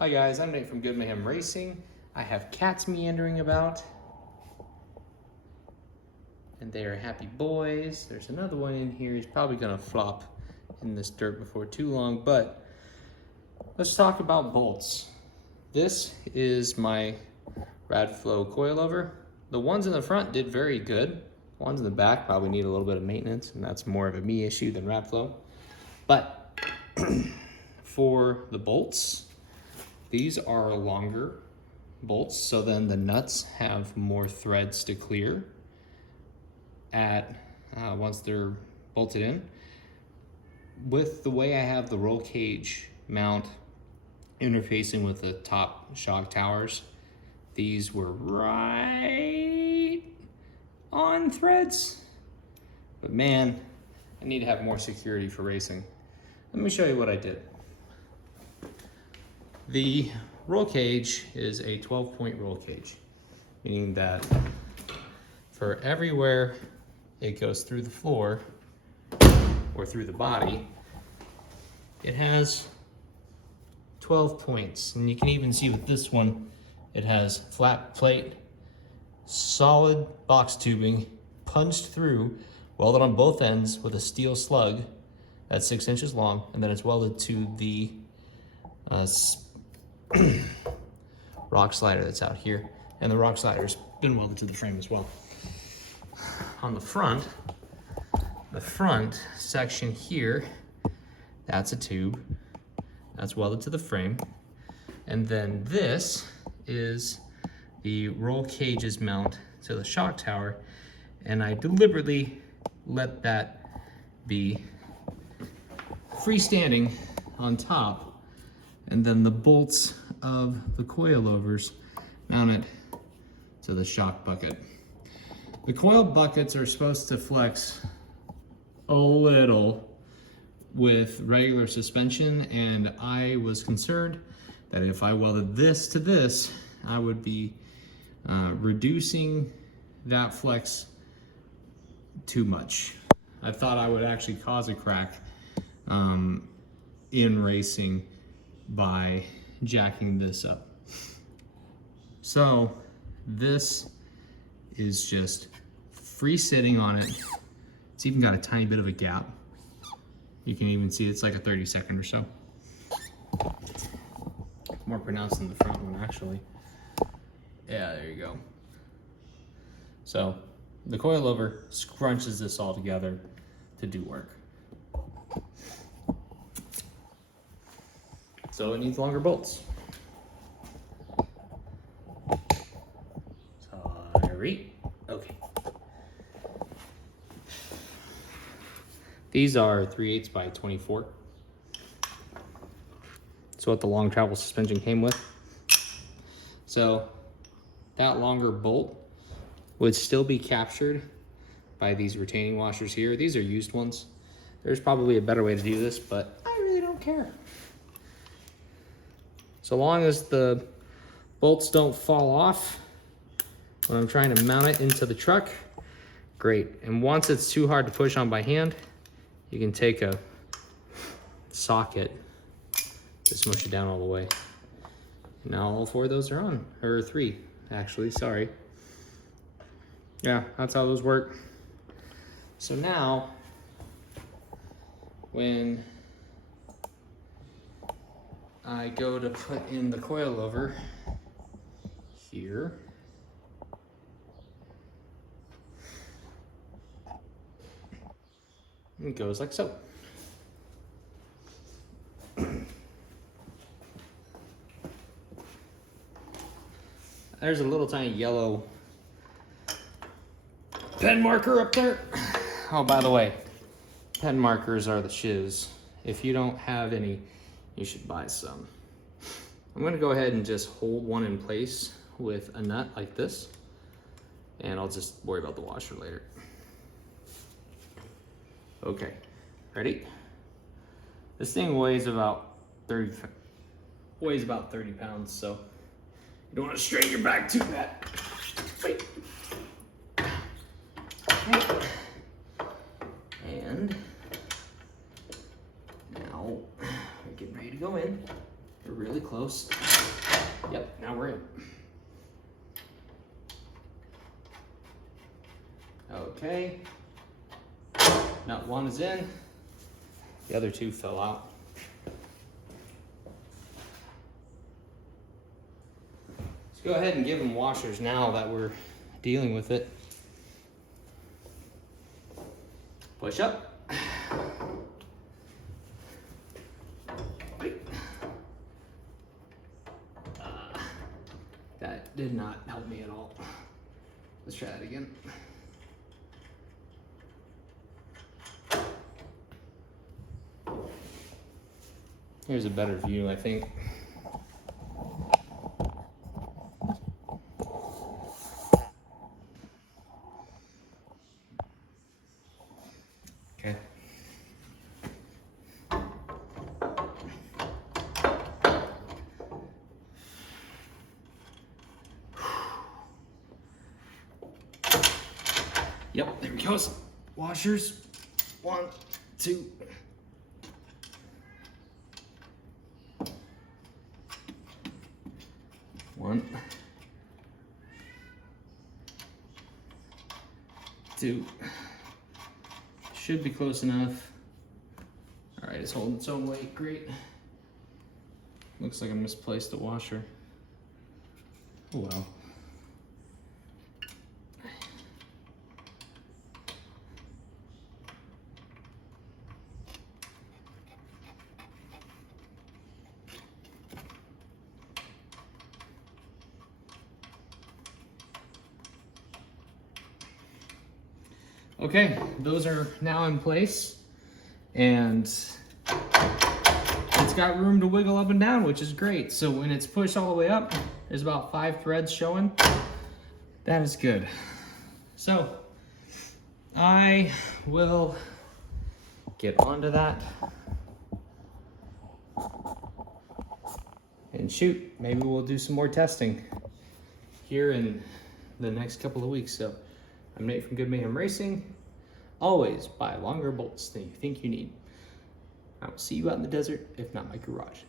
Hi guys, I'm Nate from Good Mayhem Racing. I have cats meandering about, and they are happy boys. There's another one in here. He's probably gonna flop in this dirt before too long, but let's talk about bolts. This is my Radflow coilover. The ones in the front did very good. The ones in the back probably need a little bit of maintenance, and that's more of a me issue than Radflow. But for the bolts, these are longer bolts, so then the nuts have more threads to clear once they're bolted in. With the way I have the roll cage mount interfacing with the top shock towers, these were right on threads. But man, I need to have more security for racing. Let me show you what I did. The roll cage is a 12-point roll cage, meaning that for everywhere it goes through the floor or through the body, it has 12 points. And you can even see with this one, it has flat plate, solid box tubing, punched through, welded on both ends with a steel slug that's 6 inches long, and then it's welded to the rock slider that's out here, and the rock slider's been welded to the frame as well. On the front section here, that's a tube that's welded to the frame, and then this is the roll cage's mount to the shock tower, and I deliberately let that be freestanding on top, and then the bolts of the coilovers mounted to the shock bucket. The coil buckets are supposed to flex a little with regular suspension, and I was concerned that if I welded this to this, I would be reducing that flex too much. I thought I would actually cause a crack in racing by jacking this up. So this is just free sitting on it. It's even got a tiny bit of a gap. You can even see it's like a 30-second or so. More pronounced than the front one, actually. Yeah, there you go. So the coilover scrunches this all together to do work. So it needs longer bolts. Sorry. Okay. These are 3/8 by 24. That's what the long travel suspension came with. So that longer bolt would still be captured by these retaining washers here. These are used ones. There's probably a better way to do this, but I really don't care. So long as the bolts don't fall off when I'm trying to mount it into the truck, great. And once it's too hard to push on by hand, you can take a socket to smush it down all the way. Now all 4 of those are on, or 3 actually, sorry. Yeah, that's how those work. So now, when I go to put in the coilover here, it goes like so. There's a little tiny yellow pen marker up there. Oh, by the way, pen markers are the shiz. If you don't have any, you should buy some. I'm gonna go ahead and just hold one in place with a nut like this, and I'll just worry about the washer later. Okay, ready? This thing weighs about 30 pounds, so you don't want to strain your back too bad. Wait. Okay. And now we're getting ready to go in. We're really close. Yep, now we're in. Okay. Nut 1 is in. The other 2 fell out. Let's go ahead and give them washers now that we're dealing with it. Push up. That did not help me at all. Let's try that again. Here's a better view, I think. Okay. Yep, there he goes. Washers. 1, 2. One, 2. Should be close enough. All right, it's holding its own weight. Great. Looks like I misplaced the washer. Oh well. Okay, those are now in place, and it's got room to wiggle up and down, which is great. So when it's pushed all the way up, there's about 5 threads showing. That is good. So I will get onto that and shoot. Maybe we'll do some more testing here in the next couple of weeks. So I'm Nate from Good Mayhem Racing. Always buy longer bolts than you think you need. I will see you out in the desert, if not my garage.